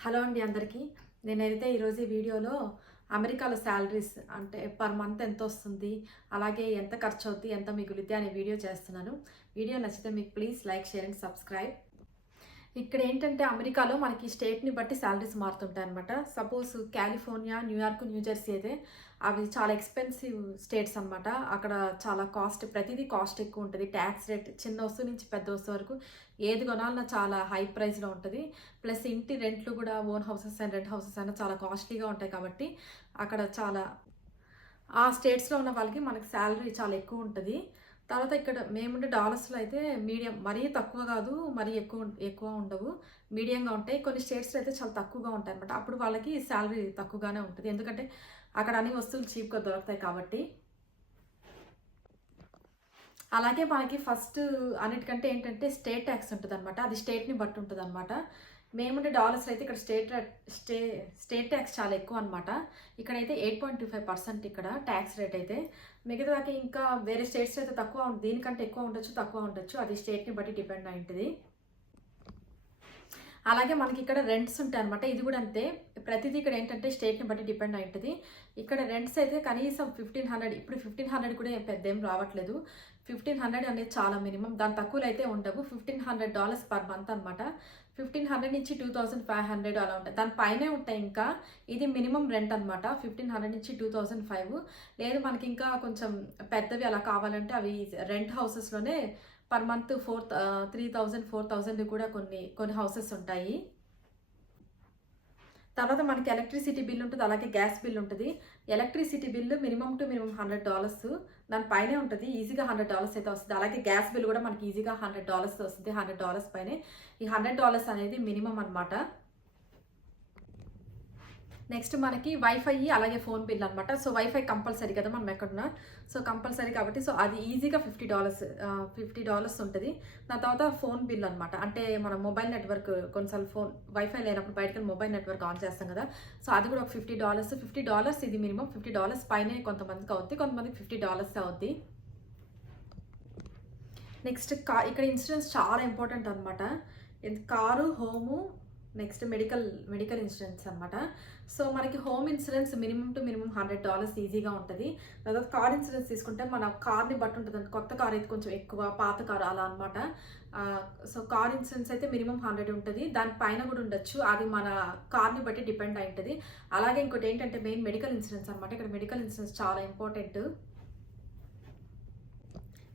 Hello అండి అందరికీ. నేనైతే ఈరోజు ఈ వీడియోలో అమెరికాలో శాలరీస్ అంటే పర్ మంత్ ఎంత వస్తుంది, అలాగే ఎంత ఖర్చు అవుద్ది, ఎంత మిగులుద్ది అనే వీడియో చేస్తున్నాను. వీడియో నచ్చితే మీకు please like, share and subscribe. ఇక్కడ ఏంటంటే అమెరికాలో మనకి స్టేట్‌ని బట్టి సాలరీస్ మారుతుంటాయన్నమాట. సపోజ్ కాలిఫోర్నియా, న్యూయార్క్, న్యూజెర్సీ అయితే అవి చాలా ఎక్స్‌పెన్సివ్ స్టేట్స్ అనమాట. అక్కడ చాలా కాస్ట్ ప్రతీదీ కాస్ట్ ఎక్కువ ఉంటది. టాక్స్ రేట్ చిన్న వస్తువు నుంచి పెద్ద వస్తువు వరకు ఏది కొనాలన్నా చాలా హై ప్రైస్‌లో ఉంటది. ప్లస్ ఇంటి రెంట్లు కూడా own houses and rent houses అయినా చాలా కాస్ట్‌లీగా ఉంటాయి కాబట్టి అక్కడ చాలా ఆ స్టేట్స్‌లో ఉన్న వాళ్ళకి మనకి సాలరీ చాలా ఎక్కువుంటది. తర్వాత ఇక్కడ మేముండే డాలర్స్‌లో అయితే మీడియం మరీ తక్కువ గాదు, మరీ ఎక్కువ ఉండవు. మీడియంగా ఉంటాయి. కొన్ని స్టేట్స్‌లో అయితే చాలా తక్కువగా ఉంటాయన్నమాట. అప్పుడు వాళ్ళకి సాలరీ తక్కువగానే ఉంటది. ఎందుకంటే అక్కడ అన్ని వస్తువులు చీప్‌గా దొరుకుతాయి కాబట్టి. అలాగే మనకి ఫస్ట్ అన్నిటికంటే ఏంటంటే స్టేట్ ట్యాక్స్ ఉంటదనమాట. అది స్టేట్‌ని బట్టి ఉంటదనమాట. మేముండే డాలర్స్‌లో అయితే ఇక్కడ స్టే స్టేట్ ట్యాక్స్ చాలా ఎక్కువనమాట. ఇక్కడైతే 8.25% ఇక్కడ ట్యాక్స్ రేట్ అయితే. మిగతాదాకి ఇంకా వేరే స్టేట్స్‌లో అయితే దీనికంటే ఎక్కువ ఉండొచ్చు, తక్కువ ఉండొచ్చు. అది స్టేట్‌ని బట్టి డిపెండ్ అయి ఉంటది. అలాగే మనకిక్కడ రెంట్స్ ఉంటాయన్నమాట. ఇది కూడా అంతే. ప్రతిదీ ఇక్కడ ఏంటంటే స్టేట్‌ని బట్టి డిపెండ్ అయి ఉంటది. ఇక్కడ రెంట్స్ అయితే కనీసం 1500 ఇప్పుడు 1500 కూడా పెద్దేం రావట్లేదు. 1500 అనేది చాలా మినిమం. దాని తక్కువలో అయితే ఉండవు. $1500 పర్ మంత్ అనమాట. 1500 నుంచి 2500 అలా ఉంటాయి. దాని పైనే ఉంటాయి ఇంకా. ఇది మినిమం రెంట్ అనమాట. 1500 నుంచి 2005 లేదు మనకి ఇంకా కొంచెం పెద్దవి అలా కావాలంటే అవి రెంట్ హౌసెస్‌లోనే పర్ మంత్ 3000, 4000 కూడా కొన్ని హౌసెస్ ఉంటాయి. తర్వాత మనకి ఎలక్ట్రిసిటీ బిల్ ఉంటది. అలాగే గ్యాస్ బిల్ ఉంటది. Electricity bill minimum to minimum $100 దాని పైనే ఉంటది. ఈజీగా $100 అయితే వస్తది. అలాగే గ్యాస్ బిల్ కూడా మనకి ఈజీగా $100 వస్తది. $100 పైనే. ఈ $100 అనేది మినిమమ్ అనమాట. నెక్స్ట్ మనకి వైఫై అలాగే ఫోన్ బిల్ అనమాట. సో వైఫై కంపల్సరీ కదా మనం ఎక్కడున్నా. సో కంపల్సరీ కాబట్టి సో అది ఈజీగా $50 ఉంటది. దాని తర్వాత ఫోన్ బిల్ అనమాట. అంటే మన మొబైల్ నెట్వర్క్ కొన్నిసార్లు వైఫై లేనప్పుడు బయటకెళ్ళి మొబైల్ నెట్వర్క్ ఆన్ చేస్తాం కదా. సో అది కూడా ఒక $50 ఇది మినిమం. $50 పైనే కొంతమందికి అవుద్ది. కొంతమందికి $50 అవుద్ది. నెక్స్ట్ ఇక్కడ ఇన్సూరెన్స్ చాలా ఇంపార్టెంట్ అనమాట. Car, home, next medical insurance అనమాట. సో మనకి home insurance minimum to minimum $100 ఈజీగా ఉంటుంది. తర్వాత కార్ ఇన్సూరెన్స్ తీసుకుంటే మన కార్ని బట్టి ఉంటుంది. కొత్త కార్ అయితే కొంచెం ఎక్కువ, పాత కారు అలా అనమాట. సో కార్ ఇన్సూరెన్స్ అయితే మినిమం 100 ఉంటుంది. దాని పైన కూడా ఉండొచ్చు. అది మన కార్ని బట్టి డిపెండ్ అయి ఉంటుంది. అలాగే ఇంకోటి ఏంటంటే మెయిన్ మెడికల్ ఇన్సూరెన్స్ అనమాట. ఇక్కడ మెడికల్ ఇన్సూరెన్స్ చాలా ఇంపార్టెంట్.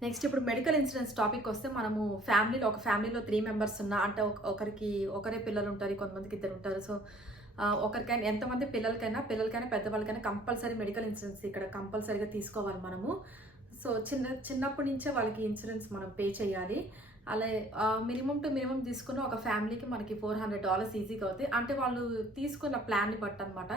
నెక్స్ట్ ఇప్పుడు మెడికల్ ఇన్సూరెన్స్ టాపిక్ వస్తే మనము ఒక ఫ్యామిలీలో 3 మెంబర్స్ ఉన్నా అంటే ఒకరే పిల్లలు ఉంటారు, కొంతమందికి ఇద్దరు ఉంటారు. సో ఒకరికైనా ఎంతమంది పిల్లలకైనా పెద్దవాళ్ళకైనా కంపల్సరీ మెడికల్ ఇన్సూరెన్స్ ఇక్కడ కంపల్సరీగా తీసుకోవాలి మనము. సో చిన్నప్పటి నుంచే వాళ్ళకి ఇన్సూరెన్స్ మనం పే చేయాలి. అలాగే మినిమమ్ టు మినిమం తీసుకున్న ఒక ఫ్యామిలీకి మనకి $400 ఈజీగా అవుతాయి. అంటే వాళ్ళు తీసుకున్న ప్లాన్ని బట్టి అనమాట.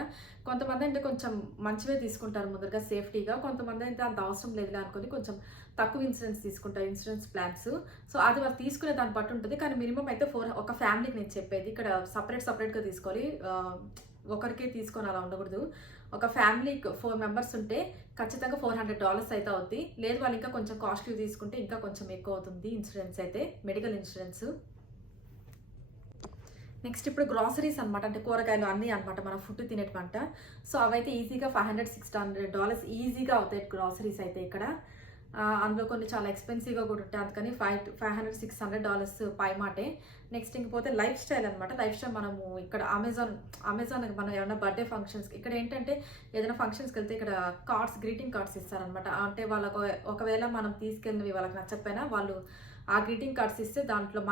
కొంతమంది అంటే కొంచెం మంచివే తీసుకుంటారు ముందరగా సేఫ్టీగా. కొంతమంది అయితే అంత అవసరం లేదులే అనుకుని కొంచెం తక్కువ ఇన్సూరెన్స్ తీసుకుంటారు, ఇన్సూరెన్స్ ప్లాన్స్. సో అది వాళ్ళు తీసుకునే దాన్ని బట్టి ఉంటుంది. కానీ మినిమం అయితే ఒక ఫ్యామిలీకి నేను చెప్పేది ఇక్కడ సపరేట్గా తీసుకోవాలి. ఒకరికే తీసుకొని అలా ఉండకూడదు. ఒక ఫ్యామిలీకి 4 మెంబర్స్ ఉంటే ఖచ్చితంగా $400 అయితే అవుద్ది. లేదు వాళ్ళు ఇంకా కొంచెం కాస్ట్లీ తీసుకుంటే ఇంకా కొంచెం ఎక్కువ అవుతుంది ఇన్సూరెన్స్ అయితే, మెడికల్ ఇన్సూరెన్స్. నెక్స్ట్ ఇప్పుడు గ్రాసరీస్ అనమాట. అంటే కూరగాయలు అన్నీ అనమాట, మన ఫుడ్ తినేటివంట. సో అవైతే ఈజీగా $500, $600 ఈజీగా అవుతాయి గ్రాసరీస్ అయితే ఇక్కడ. అందులో కొన్ని చాలా ఎక్స్పెన్సివ్గా కూడా ఉంటాయి. అందుకని $500, $600 పై మాటే. నెక్స్ట్ ఇంకపోతే లైఫ్ స్టైల్ అనమాట. లైఫ్ స్టైల్ మనము ఇక్కడ అమెజాన్ మనం ఏమైనా బర్త్డే ఫంక్షన్స్కి ఇక్కడ ఏంటంటే ఏదైనా ఫంక్షన్స్కి వెళ్తే ఇక్కడ గ్రీటింగ్ కార్డ్స్ ఇస్తారనమాట. అంటే వాళ్ళకు ఒకవేళ మనం తీసుకెళ్ళినవి వాళ్ళకి నచ్చకపోయినా వాళ్ళు ఆ గ్రీటింగ్ కార్డ్స్ ఇస్తే దాంట్లో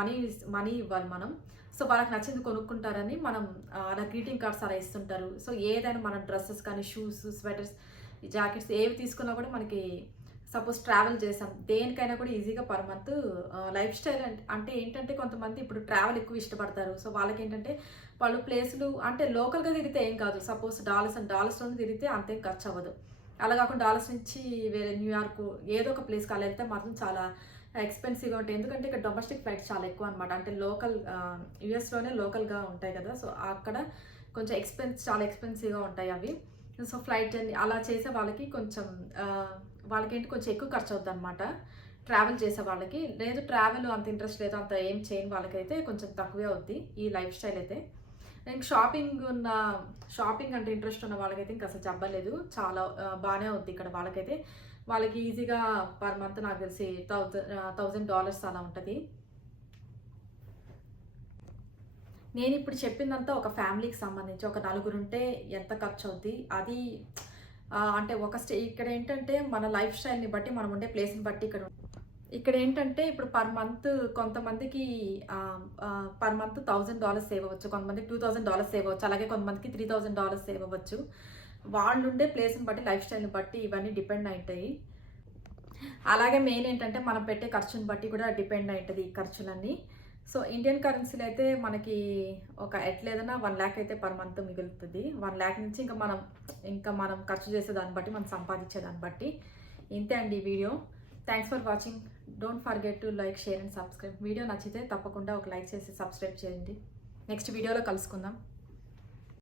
మనీ ఇవ్వాలి మనం. సో వాళ్ళకి నచ్చింది కొనుక్కుంటారని మనం అలా గ్రీటింగ్ కార్డ్స్ అలా ఇస్తుంటారు. సో ఏదైనా మనం డ్రెస్సెస్ కానీ, షూస్, స్వెటర్స్, జాకెట్స్ ఏవి తీసుకున్నా కూడా మనకి సపోజ్ ట్రావెల్ చేసాం దేనికైనా కూడా ఈజీగా పర్ మంత్ లైఫ్ స్టైల్ అంటే ఏంటంటే కొంతమంది ఇప్పుడు ట్రావెల్ ఎక్కువ ఇష్టపడతారు. సో వాళ్ళకి ఏంటంటే వాళ్ళు ప్లేసులు అంటే లోకల్గా తిరిగితే ఏం కాదు. సపోజ్ డాలర్స్లోనే తిరిగితే అంతేం ఖర్చు అవ్వదు. అలా కాకుండా డాలర్స్ నుంచి వేరే న్యూయార్క్ ఏదో ఒక ప్లేస్కి అలా వెళ్తే మాత్రం చాలా ఎక్స్పెన్సివ్గా ఉంటాయి. ఎందుకంటే ఇక్కడ డొమెస్టిక్ ఫ్లైట్స్ చాలా ఎక్కువ అనమాట. అంటే యుఎస్లోనే లోకల్గా ఉంటాయి కదా. సో అక్కడ కొంచెం చాలా ఎక్స్పెన్సివ్గా ఉంటాయి అవి. సో ఫ్లైట్ జర్నీ అలా చేసే వాళ్ళకి వాళ్ళకేంటి కొంచెం ఎక్కువ ఖర్చు అవుతుంది అనమాట. ట్రావెల్ చేసే వాళ్ళకి. లేదు ట్రావెల్ అంత ఇంట్రెస్ట్ లేదు, అంత ఏం చేయని వాళ్ళకైతే కొంచెం తక్కువే అవుద్ది ఈ లైఫ్ స్టైల్ అయితే. ఇంక షాపింగ్ అంటే ఇంట్రెస్ట్ ఉన్న వాళ్ళకైతే ఇంకా అసలు చెప్పలేదు. చాలా బాగానే అవుద్ది ఇక్కడ వాళ్ళకైతే. వాళ్ళకి ఈజీగా పర్ మంత్ నాకు తెలిసి $1000 అలా ఉంటుంది. నేను ఇప్పుడు చెప్పిందంతా ఒక ఫ్యామిలీకి సంబంధించి. ఒక నలుగురుంటే ఎంత ఖర్చు అవుద్ది అది అంటే ఇక్కడ ఏంటంటే మన లైఫ్ స్టైల్ని బట్టి, మనం ఉండే ప్లేస్ని బట్టి ఇక్కడ ఏంటంటే ఇప్పుడు పర్ మంత్ కొంతమందికి పర్ మంత్ $1000 సేవ్ అవ్వచ్చు, కొంతమందికి $2000 సేవ్ అవ్వచ్చు, అలాగే కొంతమందికి $3000 సేవ్ అవ్వచ్చు. వాళ్ళు ఉండే ప్లేస్ని బట్టి, లైఫ్ స్టైల్ని బట్టి ఇవన్నీ డిపెండ్ అవుతాయి. అలాగే మెయిన్ ఏంటంటే మనం పెట్టే ఖర్చుని బట్టి కూడా డిపెండ్ అవుతుంది ఈ ఖర్చులన్నీ. సో ఇండియన్ కరెన్సీలో అయితే మనకి ఒక ఎట్లేదన్నా 1 lakh అయితే పర్ మంత్ మిగులుతుంది. 1 lakh నుంచి ఇంకా మనం ఖర్చు చేసే దాన్ని బట్టి, మనం సంపాదించే దాన్ని బట్టి. ఇంతే అండి ఈ video. Thanks for watching. Don't forget to like, share and subscribe. Video నచ్చితే తప్పకుండా ఒక లైక్ చేసి సబ్స్క్రైబ్ చేయండి. నెక్స్ట్ వీడియోలో కలుసుకుందాం.